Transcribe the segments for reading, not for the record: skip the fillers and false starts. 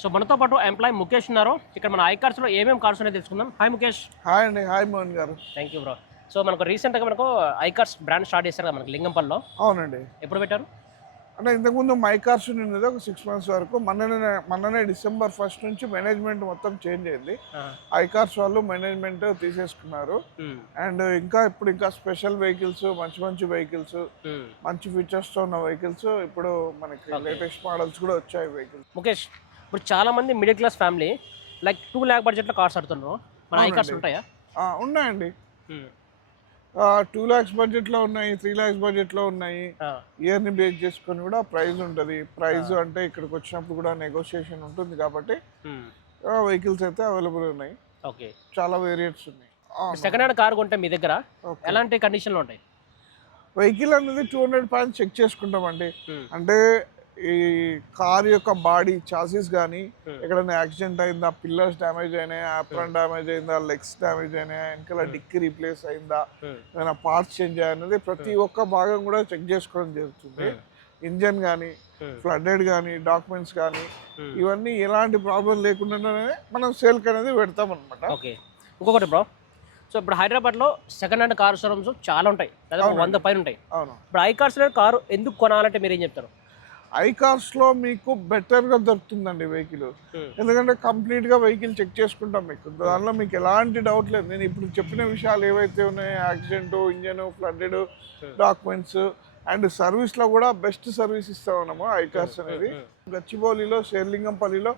So మనతో పాటు employee Mukesh ఉన్నారు. ఇక్కడ మన ఐ కార్స్లో ఏమేమి కార్స్ ఉన్నాయో తెలుసుకుందాం. హాయ్ ముఖేష్. హాయ్ అండి. హాయ్ మోహన్ గారు. Thank you bro. సో మనకు రీసెంట్గా ఐ కార్స్ బ్రాండ్ స్టార్ట్ చేశారు కదా మనకి లింగంపల్లిలో. అవునండి. ఎప్పుడు పెట్టారు? అంటే ఇంతకుముందు మై కార్స్ ఉండేది ఒక 6 months వరకు. మొన్ననే December 1st నుంచి మేనేజ్మెంట్ మొత్తం చేంజ్ అయింది. ఐ కార్స్ వాళ్ళు మేనేజ్మెంట్ తీసేసుకున్నారు. అండ్ ఇంకా స్పెషల్ వెహికల్స్, మంచి వెహికల్స్, మంచి ఫీచర్స్తో ఉన్న వెహికల్స్ ఇప్పుడు మనకి లేటెస్ట్ మోడల్స్ కూడా వచ్చాయి వెహికల్స్. ముఖేష్, ఇప్పుడు చాలా మంది middle class family like 2 lakh బడ్జెట్లో కార్స్ ఆడుతున్నారు. మన ఐ కార్స్ ఉంటాయా? ఉన్నాయండి. 2 lakhs బడ్జెట్లో ఉన్నాయి, 3 lakhs బడ్జెట్లో ఉన్నాయి. ఇయర్ని బేస్ చేసుకొని కూడా ప్రైస్ ఉంటుంది. ప్రైస్ అంటే ఇక్కడికి వచ్చినప్పుడు కూడా నెగోషియేషన్ ఉంటుంది కాబట్టి వెహికల్స్ అయితే అవైలబుల్ ఉన్నాయి. ఓకే, చాలా వేరియంట్స్ ఉన్నాయి. సెకండ్ హ్యాండ్ కార్ కొంటే మీ దగ్గర ఎలాంటి కండిషన్లో ఉంటాయి? వెహికల్ అనేది 200 points చెక్ చేసుకుంటామండి. అంటే ఈ కార్ యొక్క బాడీ చాసిస్ కానీ ఎక్కడైనా యాక్సిడెంట్ అయిందా, పిల్లర్స్ డ్యామేజ్ అయినాయా, ఆప్రాన్ డ్యామేజ్ అయిందా, లెగ్స్ డ్యామేజ్ అయినాయా, వెనకాల డిక్కీ రీప్లేస్ అయిందా, ఏమైనా పార్ట్స్ చేంజ్ అయ్యాయనేది ప్రతి ఒక్క భాగం కూడా చెక్ చేసుకోవడం జరుగుతుంది. ఇంజన్ కానీ, ఫ్లడ్డెడ్ కానీ, డాక్యుమెంట్స్ కానీ ఇవన్నీ ఎలాంటి ప్రాబ్లం లేకుండానే మనం సేల్కి అనేది పెడతాం అనమాట. ఓకే, ఇంకొకటి బ్రో, సో ఇప్పుడు హైదరాబాద్లో సెకండ్ హ్యాండ్ కార్ షోరూమ్స్ చాలా ఉంటాయి, దాదాపు 100 పైన ఉంటాయి. అవును. ఇప్పుడు ఐ కార్స్లో కారు ఎందుకు కొనాలంటే మీరు ఏం చెప్తారు? ఐ కార్స్లో మీకు బెటర్గా దొరుకుతుందండి వెహికల్. ఎందుకంటే కంప్లీట్గా వెహికల్ చెక్ చేసుకుంటాం మీకు. దానిలో మీకు ఎలాంటి డౌట్ లేదు. నేను ఇప్పుడు చెప్పిన విషయాలు ఏవైతే ఉన్నాయో, accident, engine, flooded, documents and సర్వీస్లో కూడా బెస్ట్ సర్వీస్ ఇస్తా ఉన్నాము ఐ కార్స్ అనేది. గచ్చిబౌలిలో, శేర్లింగంపల్లిలో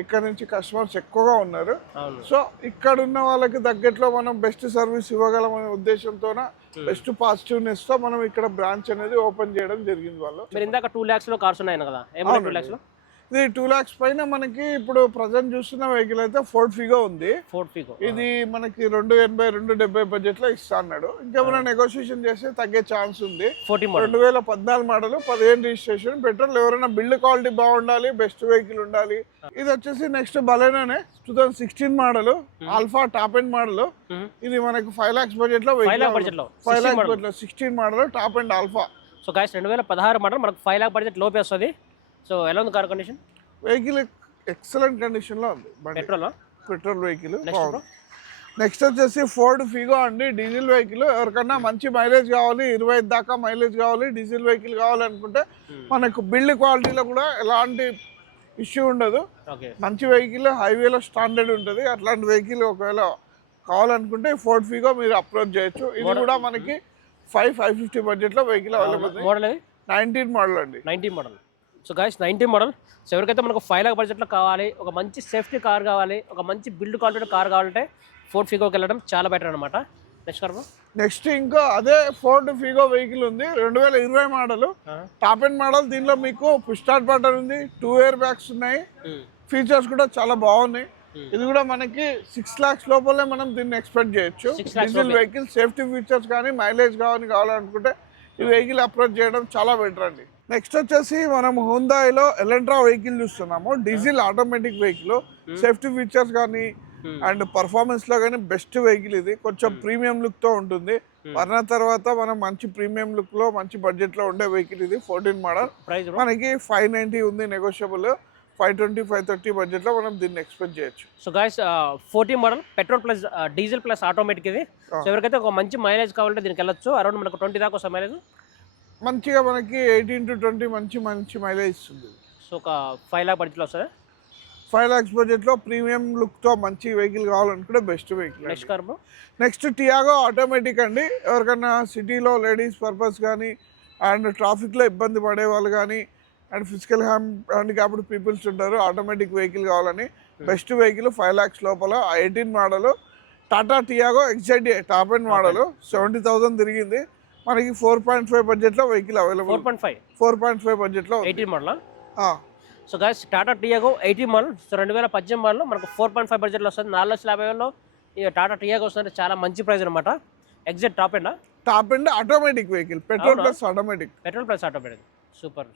ఇక్కడ నుంచి కస్టమర్స్ ఎక్కువగా ఉన్నారు. సో ఇక్కడ ఉన్న వాళ్ళకి తగ్గట్లో మనం బెస్ట్ సర్వీస్ ఇవ్వగలమనే ఉద్దేశంతోన బెస్ట్ పాజిటివ్నెస్తో మనం ఇక్కడ బ్రాంచ్ అనేది ఓపెన్ చేయడం జరిగింది. వాళ్ళు మీరు ఇందాక 2 lakhs కార్స్ ఉన్నాయి కదా, ఏమైనా 2 lakhs? ఇది 2 lakhs పైన మనకి ఇప్పుడు ప్రజెంట్ చూస్తున్న వెహికల్ అయితే ఫోర్డ్ ఫిగో ఉంది. ఇది మనకి 280, 270 బడ్జెట్లో ఇస్తా అన్నాడు. ఇంకేమైనా నెగోషియేషన్ చేస్తే తగ్గే ఛాన్స్ ఉంది. 2014 మోడల్, 15 రిజిస్ట్రేషన్, పెట్రోల్. ఎవరైనా బిల్డ్ క్వాలిటీ బాగుండాలి, బెస్ట్ వెహికల్ ఉండాలి. ఇది వచ్చేసి నెక్స్ట్ బలెనోనే 2016 model, Alpha top end model. ఇది మనకి 5 lakhs బడ్జెట్లో 5 lakhs బడ్జెట్లో 16 model top end Alpha. So guys 2016 model మనకు 5 lakh బడ్జెట్ లోపే వస్తుంది. సో ఎలా ఉంది కార్ కండిషన్? వెహికల్ ఎక్సలెంట్ కండిషన్లో ఉంది. Petrol vehicle. నెక్స్ట్ వచ్చేసి ఫోర్డ్ ఫిగో అండి, డీజిల్ వెహికల్. ఎవరికన్నా మంచి మైలేజ్ కావాలి, 25 దాకా మైలేజ్ కావాలి, డీజిల్ వెహికల్ కావాలనుకుంటే మనకు బిల్డ్ క్వాలిటీలో కూడా ఎలాంటి ఇష్యూ ఉండదు. మంచి వెహికల్, హైవేలో స్టాండర్డ్ ఉంటుంది. అట్లాంటి వెహికల్ ఒకవేళ కావాలనుకుంటే ఫోర్డ్ ఫిగో మీరు అప్రోచ్ చేయొచ్చు. ఇది కూడా మనకి 550 బడ్జెట్లో వెహికల్ అవైలబుల్. మోడల్ 19 మోడల్ అండి. 19 model. So guys 19 model. So ఎవరికైతే మనకు 5 lakh బడ్జెట్లో కావాలి, ఒక మంచి సేఫ్టీ కార్ కావాలి, ఒక మంచి బిల్డ్ క్వాలిటీ కార్ కావాలంటే ఫోర్డ్ ఫిగోకి వెళ్ళడం చాలా బెటర్ అనమాట. నెక్స్ట్ కార్ నెక్స్ట్ ఇంకా అదే ఫోర్డ్ ఫిగో వెహికల్ ఉంది, 2020 మోడల్, టాప్ ఎండ్ మోడల్. దీనిలో మీకు పుష్ స్టార్ట్ బటన్ ఉంది, 2 air bags ఉన్నాయి, ఫీచర్స్ కూడా చాలా బాగున్నాయి. ఇది కూడా మనకి 6 lakhs లోపలే మనం దీన్ని ఎక్స్పెక్ట్ చేయొచ్చు. డీజిల్ వెహికల్, సేఫ్టీ ఫీచర్స్ కానీ మైలేజ్ కావాలనుకుంటే ఈ వెహికల్ అప్రోచ్ చేయడం చాలా బెటర్ అండి. నెక్స్ట్ వచ్చేసి మనం హుందాయిలో ఎలంట్రా వెహికల్ చూస్తున్నాము. Diesel automatic vehicle, safety features కానీ అండ్ పర్ఫార్మెన్స్ లో కానీ బెస్ట్ వెహికల్. ఇది కొంచెం ప్రీమియం లుక్ తో ఉంటుంది. వర్ణ తర్వాత మనం మంచి ప్రీమియం లుక్ లో మంచి బడ్జెట్ లో ఉండే వెహికల్ ఇది. 14 మోడల్, మనకి 590 ఉంది నెగోషియబుల్. 520, 530 బడ్జెట్ లో మనం దీన్ని ఎక్స్పెక్ట్ చేయొచ్చు. So guys 14 model, petrol plus diesel plus automatic ఇది. సో ఎవరికైతే ఒక మంచి మైలేజ్ కావాలంటే దీనికి వెళ్ళొచ్చు. అరౌండ్ మనకు 20 దాకా వస్తుంది మైలేజ్. మంచిగా మనకి 18 to 20 మంచి మైలేజ్ ఇస్తుంది. సో ఒక 5 lakh బడ్జెట్లో వస్తుంది. 5 lakhs బడ్జెట్లో ప్రీమియం లుక్తో మంచి వెహికల్ కావాలనుకుంటే best vehicle. Next Tiago automatic అండి. ఎవరికైనా సిటీలో లేడీస్ పర్పస్ కానీ అండ్ ట్రాఫిక్లో ఇబ్బంది పడే వాళ్ళు కానీ అండ్ ఫిజికల్ హ్యాండిక్యాప్డ్ పీపుల్స్ ఉంటారు, ఆటోమేటిక్ వెహికల్ కావాలని బెస్ట్ వెహికల్ 5 lakhs లోపల. 18 model Tata Tiago XZA top end model, 70,000 తిరిగింది. మనకి 4.5 బడ్జెట్లో వెహికల్ అవైలబుల్. 4.5 బడ్జెట్లో 18 model. So guys Tata Tiago 18 model. So 2018 model మనకు 4.5 బడ్జెట్లో వస్తుంది. 4,50,000లో ఈ టాటా టియాగో వస్తుంది. చాలా మంచి ప్రైస్ అనమాట. Exact top end automatic vehicle, petrol plus automatic. Super.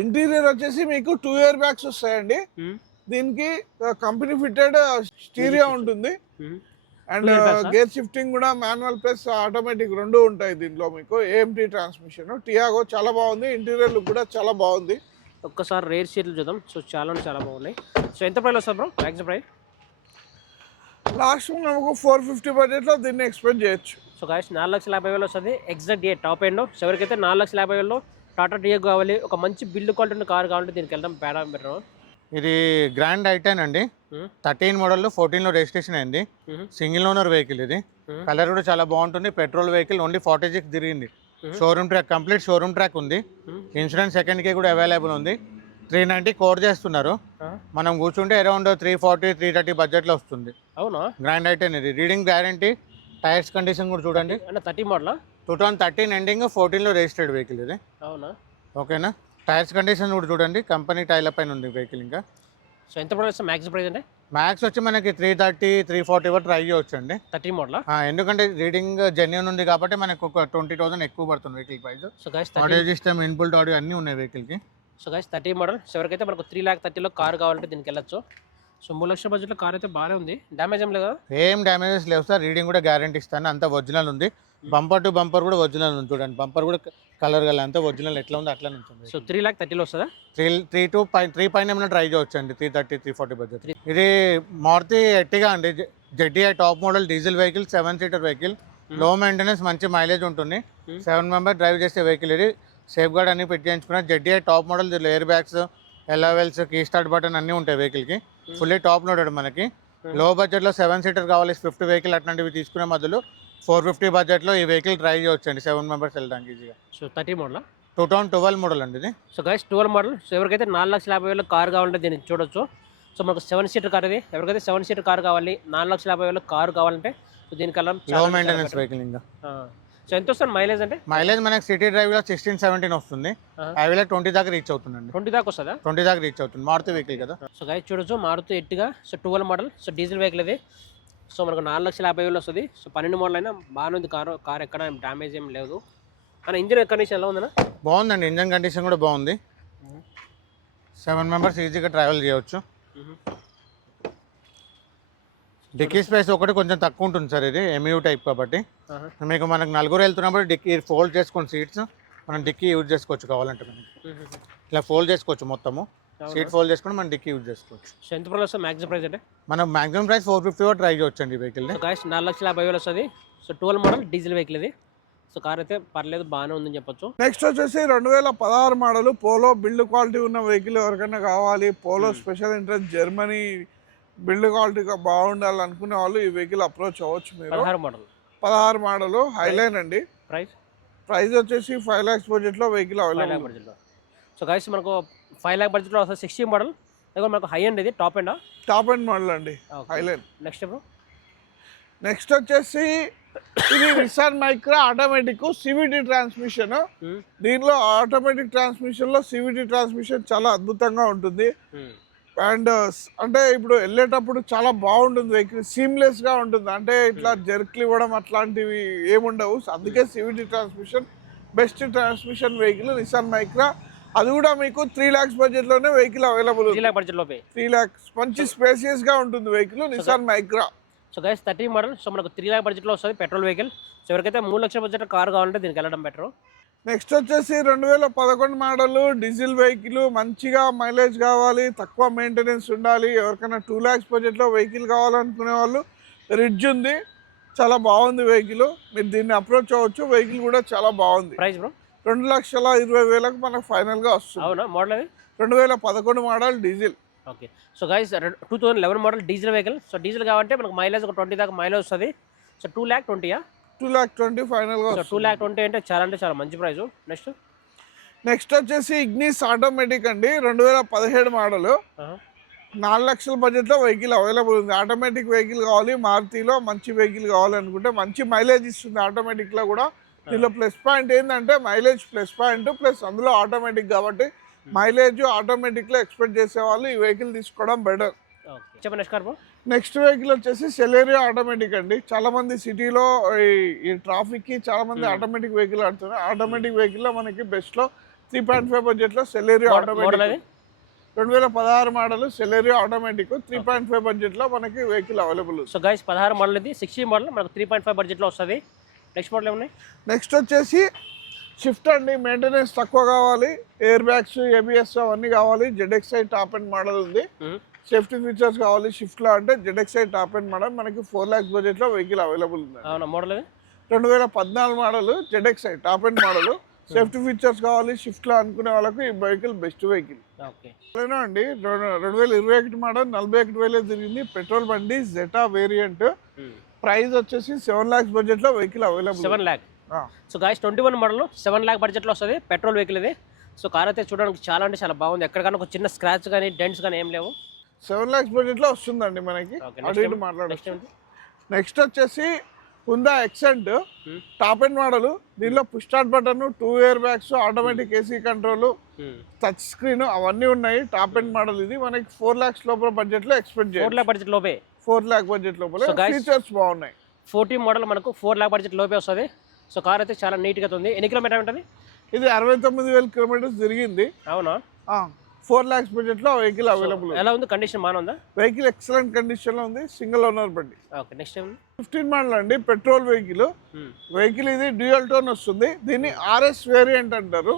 Interior వచ్చేసి మీకు 2 air bags వస్తాయండి. దీనికి కంపెనీ ఫిట్టెడ్ స్టీరియో ఉంటుంది అండ్ గేర్ షిఫ్టింగ్ కూడా మాన్యువల్ ప్లస్ ఆటోమేటిక్ రెండు ఉంటాయి దీంట్లో. మీకు AMT ట్రాన్స్మిషన్. టియాగో చాలా బాగుంది, ఇంటీరియర్ లుక్ కూడా చాలా బాగుంది. ఒక్కసారి రేర్ షీట్లు చూద్దాం. సో చాలా అంటే చాలా బాగున్నాయి. సో ఎంత ప్రైస్ వస్తుంది బ్రో మ్యాక్సిమం ప్రైస్? లాస్ట్ మనకు 450 బడ్జెట్లో దీన్ని ఎక్స్పెక్ట్ చేయొచ్చు. సో గాయస్ 4,50,000 వస్తుంది ఎగ్జాక్ట్ ఏ టాప్ ఎండ్. సో ఎవరికైతే 4,50,000 టాటా టియాగో కావాలి, ఒక మంచి బిల్డ్ క్వాలిటీ ఉన్న కార్ కావాలంటే దీనికి వెళ్దాం పేడా బెటర్. ఇది గ్రాండ్ ఐటెన్ అండి. 13 మోడల్ 14లో రిజిస్ట్రేషన్ అయింది. సింగిల్ ఓనర్ వెహికల్ ఇది. కలర్ కూడా చాలా బాగుంటుంది. పెట్రోల్ వెహికల్, ఓన్లీ 46 తిరిగింది. Showroom track, complete showroom track ఉంది. ఇన్సూరెన్స్ సెకండ్కి కూడా అవైలబుల్ ఉంది. 390 కోడ్ చేస్తున్నారు. మనం కూర్చుంటే అరౌండ్ 340, 330 బడ్జెట్లో వస్తుంది. అవునా? గ్రాండ్ ఐటెన్ ఇది. రీడింగ్ గ్యారంటీ, టైర్స్ కండిషన్ కూడా చూడండి. అంటే 30 మోడల్ 2013 ఎండింగ్ 14లో రిజిస్టర్డ్ వెహికల్ ఇది. అవునా? ఓకేనా? టైర్స్ కండిషన్ కూడా చూడండి, కంపెనీ టైర్ల పైన ఉంది వెహికల్. ఇంకా సో ఎంత ప్రైస్ మ్యాక్స్ ప్రైస్ అంటే? మ్యాక్స్ వచ్చి మనకి 330, 340 వరకు ట్రై చేయవచ్చు అండి. 30 మోడల్. ఎందుకంటే రీడింగ్ జెన్యూన్ ఉంది కాబట్టి మనకు ఒక 20,000 ఎక్కువ పడుతుంది vehicle price. So guys audio system, inbuilt audio అన్నీ ఉన్నాయి వెహికల్కి. So guys 30 model. సో ఎవరికైతే మనకు 3,30,000లో కార్ కావాలంటే దీనికి వెళ్ళచ్చు. సో 3 లక్షల బడ్జెట్లో కార్ అయితే బాగానే ఉంది. డ్యామేజ్ ఏం లేదా? ఏం డ్యామేజెస్ లేవు సార్. రీడింగ్ కూడా గ్యారంటీ ఇస్తాను, అంత ఒరిజినల్ ఉంది. బంపర్ టు బంపర్ కూడా ఒరిజినల్ ఉంది. చూడండి, బంపర్ కూడా కలర్ గల అంతా ఒరిజినల్ ఎట్లా ఉంది అట్లా ఉంటుంది. సో 3,30,000లో వస్తుందా? 3 పైన ఏమైనా ట్రై చేయవచ్చు అండి. 330, 340 బడ్జెట్. ఇది మారుతి ఎట్టిగా అండి, ZDI top model diesel vehicle, 7 seater vehicle. Low maintenance, మంచి మైలేజ్ ఉంటుంది. 7 మెంబర్ డ్రైవ్ చేసే వెహికల్ ఇది. సేఫ్ గార్డ్ అన్ని పెట్టి చేయించుకున్నారు. జెడ్డీఐ టాప్ మోడల్, దీనిలో air bags, LRLs, key start button అన్నీ ఉంటాయి వెహికల్కి. ఫుల్లీ టాప్ లోడెడ్ మనకి. లో బడ్జెట్లో 7 సీటర్ కావాలి, స్విఫ్ట్ వెహికల్ అట్లాంటివి తీసుకునే బదులు 450 బడ్జెట్లో ఈ వెహికల్ ట్రై చేయవచ్చు అండి. 7 మెంబర్స్ వెళ్ళడానికి ఈజీగా. సో 30 మోడల్ 2012 మోడల్ అండి ఇది. So guys 12 model. సో ఎవరికైతే 4,50,000 కార్ కావాలంటే దీన్ని చూడొచ్చు. సో మనకు 7 సీటర్ కార్ ఇది. ఎవరికైతే 7 సీటర్ కార్ కావాలి, 4,50,000 కార్ కావాలంటే సో దీనికల్లా లో మెయింటెనెన్స్ వెహికల్. ఇంకా సో ఎంత వస్తుంది మైలేజ్ అంటే? మైలేజ్ మనకి సిటీ డ్రైవ్ లో 16-17 వస్తుంది. హైవేలో 20 దాకా రీచ్ అవుతుందండి. 20 దాకా వస్తుందా? 20 దాకా రీచ్ అవుతుంది. మారుతి వెహికల్ కదా. సో గైస్ చూడొచ్చు, Maruti Ertiga. So 12 model. So diesel vehicle ఇది. సో మనకు 4,50,000 వస్తుంది. సో 12 మోడల్ అయినా బాగానే ఉంది కార్ ఎక్కడ డ్యామేజ్ ఏం లేదు. కానీ ఇంజిన్ కండిషన్ ఎలా ఉందన్నా? బాగుందండి, ఇంజన్ కండిషన్ కూడా బాగుంది. 7 మెంబర్స్ ఈజీగా ట్రావెల్ చేయవచ్చు. డిక్కీ స్పేస్ ఒకటి కొంచెం తక్కువ ఉంటుంది సార్, ఇది ఎంయూ టైప్ కాబట్టి. మీకు మనకు నలుగురు వెళ్తున్నప్పుడు డిక్కీ ఫోల్డ్ చేసుకోండి సీట్స్. మనం డిక్కీ యూజ్ చేసుకోవచ్చు కావాలంటే. మనకి ఇట్లా ఫోల్డ్ చేసుకోవచ్చు మొత్తము. సీట్ ఫోల్డ్ చేసుకుని మనం డిక్కీ యూజ్ చేసుకోవచ్చు. సో ఎంత ప్రైస్ మ్యాక్సిమం ప్రైస్ అంటే? మనం మ్యాక్సిమం ప్రైస్ 450 ట్రై చేయవచ్చు అండి ఈ వెహికల్. 4,50,000 వస్తుంది. సో 12 మోడల్ డీజిల్ వెహికల్ ఇది. సో కార్ అయితే పర్లేదు, బాగానే ఉందని చెప్పొచ్చు. నెక్స్ట్ వచ్చేసి 2016 మోడల్ పోలో. బిల్డ్ క్వాలిటీ ఉన్న వెహికల్ ఎవరికైనా కావాలి, polo special interest, Germany, build క్వాలిటీగా బాగుండాలి అనుకునే వాళ్ళు ఈ వెహికల్ అప్రోచ్ అవ్వచ్చు మీరు. 16 మోడల్ హైలైన్ అండి. ప్రైస్ వచ్చేసి 5 lakhs బడ్జెట్లో వెహికల్ అవైలబుల్. సో గైస్ మనకు 5 lakh బడ్జెట్లో వస్తుంది. 60 మోడల్ మనకు హై అండ్ ఇది top end. Top end model అండి, హైలైన్. నెక్స్ట్ వచ్చేసి ఇది Nissan Micra automatic CVT transmission. దీనిలో ఆటోమేటిక్ ట్రాన్స్మిషన్లో సివిటీ ట్రాన్స్మిషన్ చాలా అద్భుతంగా ఉంటుంది. అండ్ అంటే ఇప్పుడు వెళ్ళేటప్పుడు చాలా బాగుంటుంది వెహికల్, సీమ్లెస్గా ఉంటుంది. అంటే ఇట్లా జర్క్లు ఇవ్వడం అట్లాంటివి ఏముండవు. అందుకే CVT transmission best transmission vehicle Nissan Micra. అది కూడా మీకు 3 lakhs బడ్జెట్లోనే వెహికల్ అవైలబుల్. 3 lakhs మంచి స్పేసియస్గా ఉంటుంది vehicle Nissan Micra. So guys 30 model. So మనకు 3 lakh బడ్జెట్లో వస్తుంది పెట్రోల్ వెహికల్. సో ఎవరికైతే 3 లక్షల బడ్జెట్ కార్ కావాలంటే దీనికి వెళ్ళడం బెటర్. నెక్స్ట్ వచ్చేసి 2011 మోడల్ డీజిల్ వెహికల్. మంచిగా మైలేజ్ కావాలి, తక్కువ మెయింటెనెన్స్ ఉండాలి. ఎవరికైనా 2 lakhs బడ్జెట్లో వెహికల్ కావాలనుకునే వాళ్ళు రిడ్జ్ ఉంది, చాలా బాగుంది వెహికల్. మీరు దీన్ని అప్రోచ్ అవ్వచ్చు. వెహికల్ కూడా చాలా బాగుంది. ప్రైస్ బ్రో 2,20,000 మనకు ఫైనల్గా వస్తుంది. అవునా? మోడల్ అది 2011 model diesel. Okay. So guys 2011 model diesel vehicle. So diesel కావాలంటే మనకు మైలేజ్ ఒక 20 దాకా మైలేజ్ వస్తుంది. సో 2,20,000 2,20,000 ఫైనల్గా. 2,20,000 అంటే చాలా మంచి ప్రైస్. నెక్స్ట్ వచ్చేసి ఇగ్నిస్ ఆటోమేటిక్ అండి. 2017 మోడల్. 4 లక్షల బడ్జెట్లో వెహికల్ అవైలబుల్ ఉంది. ఆటోమేటిక్ వెహికల్ కావాలి, మారుతిలో మంచి వెహికల్ కావాలి అనుకుంటే మంచి మైలేజ్ ఇస్తుంది ఆటోమేటిక్లో కూడా. దీనిలో ప్లస్ పాయింట్ ఏంటంటే మైలేజ్ ప్లస్ పాయింట్, ప్లస్ అందులో ఆటోమేటిక్ కాబట్టి మైలేజ్ ఆటోమేటిక్లో ఎక్స్పెక్ట్ చేసే వాళ్ళు ఈ వెహికల్ తీసుకోవడం బెటర్. నెక్స్ట్ వెహికల్ వచ్చేసి సెలెరియో ఆటోమేటిక్ అండి. చాలా మంది సిటీలో ఈ ట్రాఫిక్కి చాలా మంది ఆటోమేటిక్ వెహికల్ ఆడుతున్నారు. ఆటోమేటిక్ వెహికల్లో మనకి బెస్ట్లో 3.5 బడ్జెట్లో Celerio automatic. 2016 model Celerio automatic 3.5 బడ్జెట్లో మనకి vehicle available. So guys 16 model ఇది. 60 మోడల్ మనకు 3.5 బడ్జెట్లో వస్తుంది. నెక్స్ట్ మోడల్ ఏమున్నాయి? నెక్స్ట్ వచ్చేసి షిఫ్ట్ అండి, మెయింటెనెన్స్ తక్కువ కావాలి, ఎయిర్ బ్యాగ్స్ ఏబిఎస్ అవన్నీ కావాలి. ZXi టాప్ అండ్ మోడల్ ఉంది. సేఫ్టీ ఫీచర్స్ కావాలి షిఫ్ట్లో అంటే ZXi టాప్ అండ్ మోడల్ మనకి 4 lakhs బడ్జెట్లో వెహికల్ అవైలబుల్ ఉంది. అవునా model 2014 model ZXi top and model. Safety features కావాలి షిఫ్ట్లో అనుకునే వాళ్ళకి ఈ వెహికల్ బెస్ట్ వెహికల్. ఓకే అండి 2021 మోడల్ 41,000 తిరిగింది. పెట్రోల్ బండి జెటా వేరియంట్. ప్రైస్ వచ్చేసి 7 lakhs బడ్జెట్లో vehicle available. 7 lakh. So guys 21 model 7 lakh బడ్జెట్లో వస్తుంది పెట్రోల్ వెహికల్ ఇది. సో కార్ అయితే చూడడానికి చాలా అంటే చాలా బాగుంది. ఎక్కడికన్నా ఒక చిన్న స్క్రాచ్ కానీ డెంట్స్ కానీ ఏం లేవు. 7 lakhs బడ్జెట్లో వస్తుందండి మనకి. అటు ఇటు మాట్లాడచ్చు. నెక్స్ట్ వచ్చేసి హుందా ఎక్సెంట్ టాప్ అండ్ మోడల్. దీనిలో push start button, 2 air bags, automatic AC control, touch screen అవన్నీ ఉన్నాయి. టాప్ అండ్ మోడల్ ఇది మనకి 4 lakhs లోపల బడ్జెట్లో ఎక్స్పెక్ట్ చేయాలి. 4 lakh బడ్జెట్ లోపే. 4 lakh బడ్జెట్ లోపల ఫీచర్స్ బాగున్నాయి. 14 మోడల్ మనకు 4 lakh బడ్జెట్ లోపే వస్తుంది. సో కార్ అయితే చాలా నీట్గా ఉంది. ఎన్ని కిలోమీటర్ ఉంటుంది ఇది? 69,000 kilometers తిరిగింది. అవునా? 4 lakhs బడ్జెట్లో వెహికల్ అవైలబుల్. ఎలా ఉంది కండిషన్? బాగా ఉందా? వెహికల్ ఎక్సలెంట్ కండిషన్ లో ఉంది. సింగిల్ ఓనర్ బండి. ఓకే నెక్స్ట్ 15 మోడల్ అండి పెట్రోల్ వెహికల్. వెహికల్ ఇది డ్యూయల్ టోన్ వస్తుంది. దీన్ని RS వేరియంట్ అంటారు.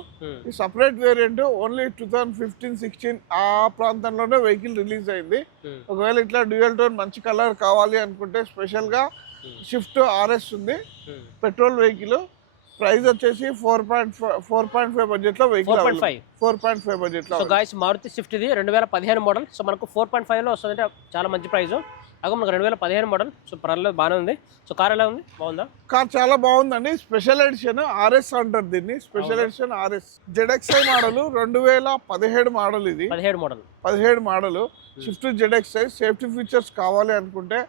ఈ సపరేట్ వేరియంట్ ఓన్లీ 2015-16 ఆ ప్రాంతంలోనే వెహికల్ రిలీజ్ అయింది. ఒకవేళ ఇట్లా డ్యూయల్ టోన్ మంచి కలర్ కావాలి అనుకుంటే స్పెషల్ గా షిఫ్ట్ RS ఉంది. Petrol vehicle. ప్రైస్ వచ్చేసి 4.5 బడ్జెట్లో వెహికల్. 4.5 బడ్జెట్లో. సో గాయస్ మారుతి స్విఫ్ట్ ఇది 2015 మోడల్. సో మనకు 4.5లో వస్తుందంటే చాలా మంచి ప్రైస్. అక్కడ మనకు 2015 మోడల్. సో పర్లేదు బాగానే ఉంది. సో కార్ ఎలా ఉంది? బాగుందా? కార్ చాలా బాగుందండి. స్పెషల్ ఎడిషన్ RS అంటారు దీన్ని. Special edition RS. ZXi model 2017 model ఇది. 17 model Swift ZXi. Safety features కావాలి అనుకుంటే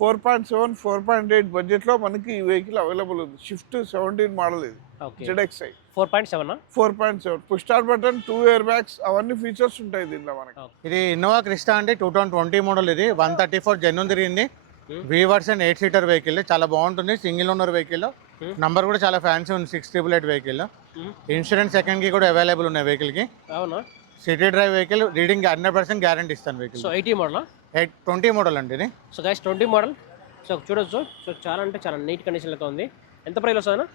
4.7, 4.8 బడ్జెట్లో మనకి ఈ వెహికల్ అవైలబుల్ ఉంది. షిఫ్ట్ 17 మోడల్ ఇది. ZXi 4.7 push start button, 2 air bags అవన్నీ ఫీచర్స్ ఉంటాయి దీంట్లో మనకి. ఇది ఇన్నోవా క్రిస్టా అండి 2020 మోడల్. ఇది 134 జెన్యున్ తిరిగింది. V version 8 seater vehicle. చాలా బాగుంటుంది. Single owner vehicle. నంబర్ కూడా చాలా ఫ్యాన్సీ ఉంది. 6888 వెహికల్. ఇన్సూరెన్స్ సెకండ్ కి కూడా అవైలబుల్ ఉన్నాయి వెహికల్ కి. అవునా? City drive vehicle. Reading 100% guarantee ఇస్తాను వెహికల్. సో 80 మోడల్ 20 మోడల్ అండి ఇది. So guys 20 model. సో చూడొచ్చు. సో చాలా అంటే చాలా నీట్ కండిషన్లో ఉంది. ఎంత ప్రైస్ వస్తుందా?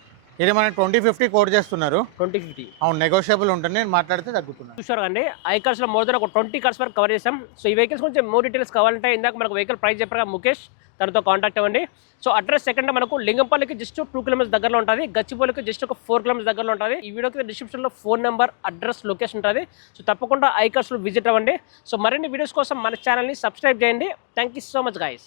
ఇది మన 2050 కోడ్ చేస్తున్నారు. 2050 అవును, నెగోషియబుల్ ఉంటుంది. నేను మాట్లాడితే తగ్గుతున్నాను. చూసారు అండి ఐ కార్స్లో మోర్ దెన్ ఒక 20 కార్స్ వరకు కవర్ చేసాం. సో ఈ వెహికల్స్ కొంచెం మోర్ డీటెయిల్స్ కావాలంటే ఇందాక మనకు వెహికల్ ప్రైస్ చెప్పారు ముఖేష్, తనతో కాంటాక్ట్ అవ్వండి. సో అడ్రస్ సెకండ్ మనకు లింగంపల్లికి జస్ట్ 2 kilometers దగ్గరలో ఉంటుంది. గచ్చిపల్లికి జస్ట్ ఒక 4 kilometers దగ్గరలో ఉంటుంది. ఈ వీడియోకి డిస్క్రిప్షన్లో ఫోన్ నెంబర్, అడ్రస్, లొకేషన్ ఉంటుంది. సో తప్పకుండా ఐ కార్స్లో విజిట్ అవ్వండి. సో మరిన్ని వీడియోస్ కోసం మన ఛానల్ని సబ్స్క్రైబ్ చేయండి. Thank you so much guys.